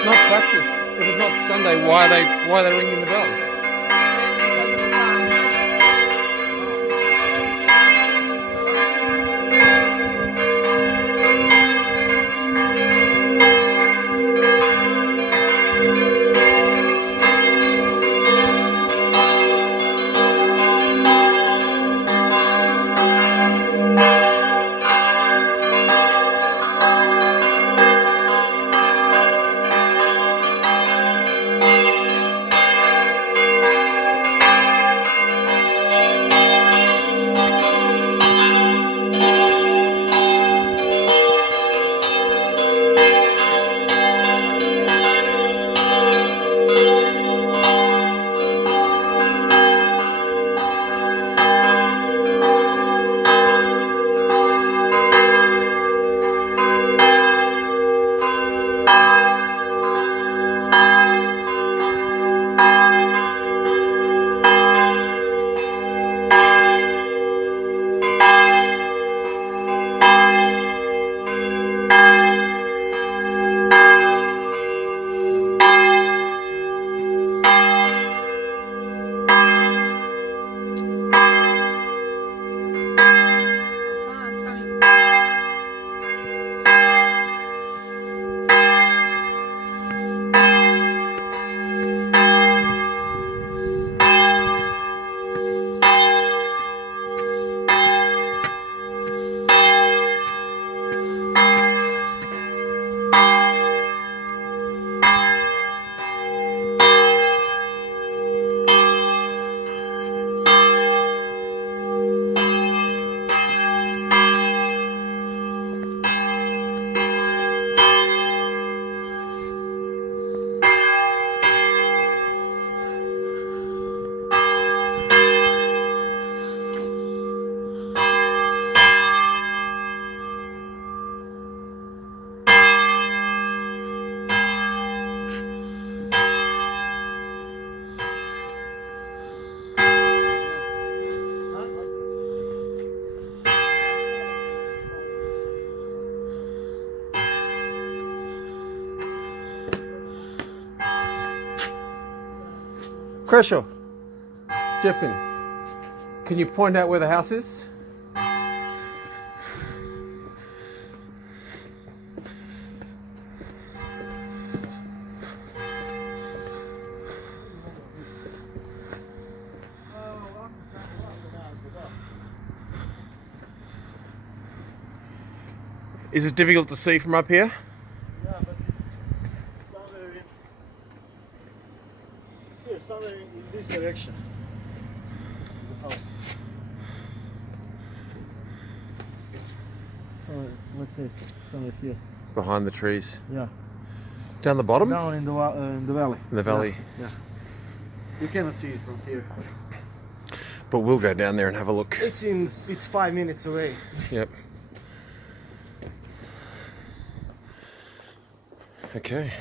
it's not practice, if it's not Sunday, why are they ringing the bells? Creshaw, Jeppin, can you point out where the house is? Is it difficult to see from up here? Yeah, but somewhere in this direction. Oh. Let's say somewhere here. Behind the trees. Yeah. Down the bottom? Down in the valley. In the valley. Yeah. You cannot see it from here. But we'll go down there and have a look. It's 5 minutes away. Yep. Okay.